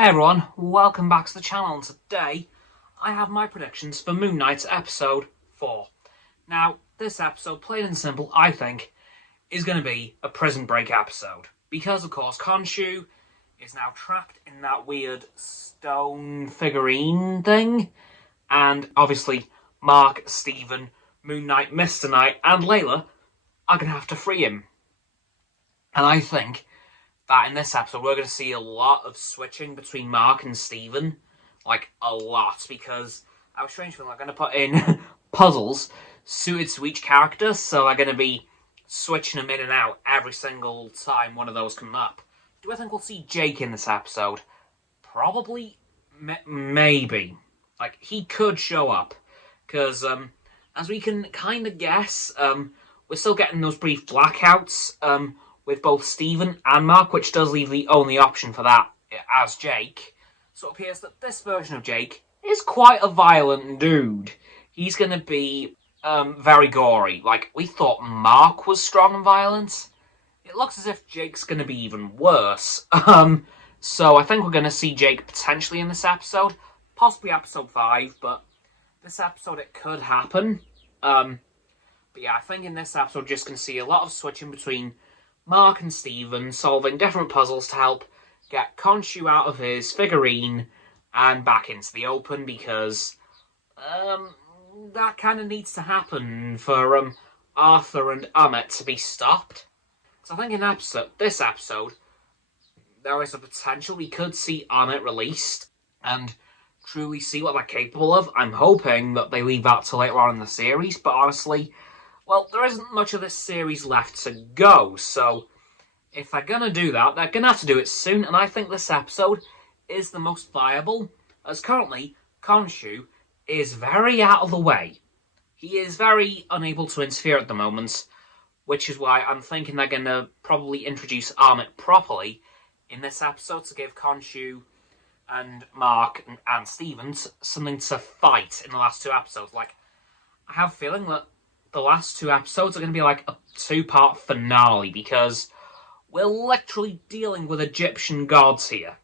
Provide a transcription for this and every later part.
Hey everyone, welcome back to the channel, and today I have my predictions for Moon Knight episode 4. Now, this episode, plain and simple, I think, is going to be a prison break episode. Because, of course, Khonshu is now trapped in that weird stone figurine thing. And, obviously, Mark, Steven, Moon Knight, Mr. Knight, and Layla are going to have to free him. And I think that in this episode we're going to see a lot of switching between Mark and Steven. Like, a lot, because I was strange thing, they're going to put in puzzles suited to each character, so they're going to be switching them in and out every single time one of those come up. Do I think we'll see Jake in this episode? Probably, maybe. Like, he could show up, because, as we can kind of guess, we're still getting those brief blackouts, with both Steven and Mark, which does leave the only option for that as Jake. So it appears that this version of Jake is quite a violent dude. He's going to be very gory. Like, we thought Mark was strong and violent. It looks as if Jake's going to be even worse. So I think we're going to see Jake potentially in this episode. Possibly episode 5, but this episode it could happen. But yeah, I think in this episode we're just going to see a lot of switching between Mark and Steven solving different puzzles to help get Khonshu out of his figurine and back into the open, because that kind of needs to happen for Arthur and Amit to be stopped. So I think in this episode, there is a potential we could see Amit released and truly see what they're capable of. I'm hoping that they leave that till later on in the series, but honestly, well, there isn't much of this series left to go, so if they're going to do that, they're going to have to do it soon, and I think this episode is the most viable, as currently, Khonshu is very out of the way. He is very unable to interfere at the moment, which is why I'm thinking they're going to probably introduce Amit properly in this episode to give Khonshu and Mark and Steven something to fight in the last 2 episodes. Like, I have a feeling that the last 2 episodes are going to be like a 2-part finale, because we're literally dealing with Egyptian gods here.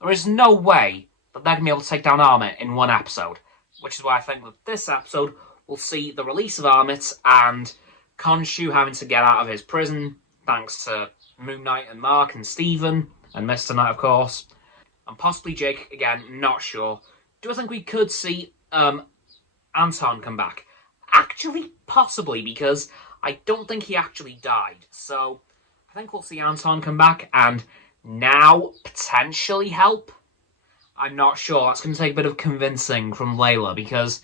There is no way that they're going to be able to take down Amit in 1 episode, which is why I think that this episode will see the release of Amit and Khonshu having to get out of his prison, thanks to Moon Knight and Mark and Steven, and Mr. Knight, of course, and possibly Jake, again, not sure. Do I think we could see Anton come back? Actually, possibly, because I don't think he actually died. So I think we'll see Anton come back and now potentially help. I'm not sure. That's going to take a bit of convincing from Layla, because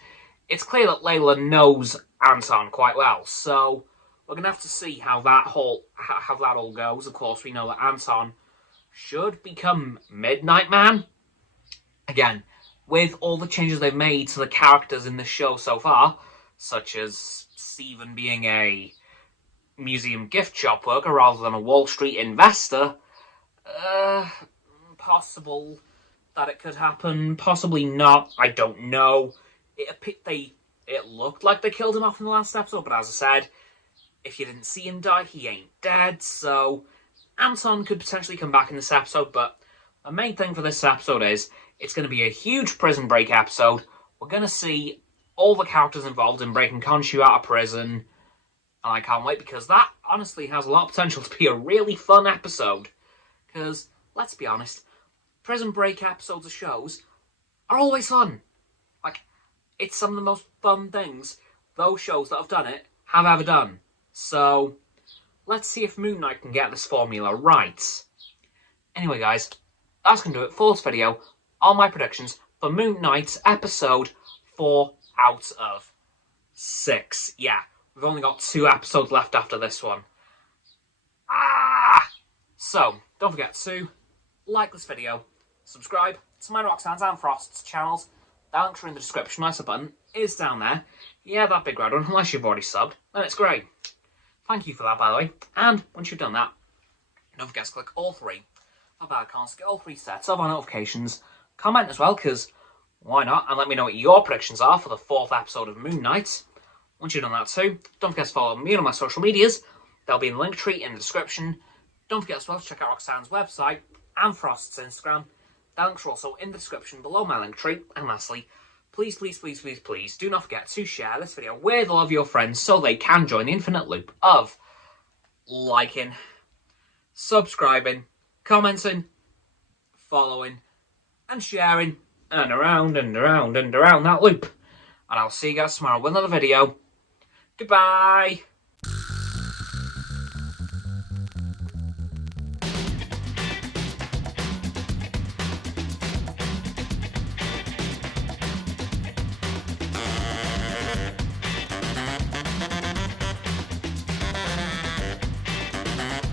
it's clear that Layla knows Anton quite well. So we're going to have to see how that all goes. Of course, we know that Anton should become Midnight Man. Again, with all the changes they've made to the characters in the show so far, such as Steven being a museum gift shop worker rather than a Wall Street investor, possible that it could happen, possibly not, I don't know. It looked like they killed him off in the last episode, but as I said, if you didn't see him die, he ain't dead, so Anton could potentially come back in this episode, but the main thing for this episode is it's going to be a huge prison break episode. We're going to see all the characters involved in breaking Khonshu out of prison, and I can't wait, because that honestly has a lot of potential to be a really fun episode. Because, let's be honest, prison break episodes of shows are always fun. Like, it's some of the most fun things those shows that have done it have ever done. So, let's see if Moon Knight can get this formula right. Anyway, guys, that's going to do it for this video. All my predictions for Moon Knight episode 4 out of 6. Yeah, we've only got 2 episodes left after this one. So, don't forget to like this video, subscribe to my Roxanne's and Frost's channels. The links are in the description. My sub button is down there. Yeah, that big red one, unless you've already subbed, then it's great. Thank you for that, by the way. And once you've done that, don't forget to click all 3 of our icons to get all 3 sets of our notifications. Comment as well, because why not? And let me know what your predictions are for the 4th episode of Moon Knight. Once you've done that too, don't forget to follow me on my social medias. They'll be in the link tree in the description. Don't forget as well to check out Roxanne's website and Frost's Instagram. Their links are also in the description below my link tree. And lastly, please do not forget to share this video with all of your friends so they can join the infinite loop of liking, subscribing, commenting, following, and sharing, and around that loop. And I'll see you guys tomorrow with another video. Goodbye!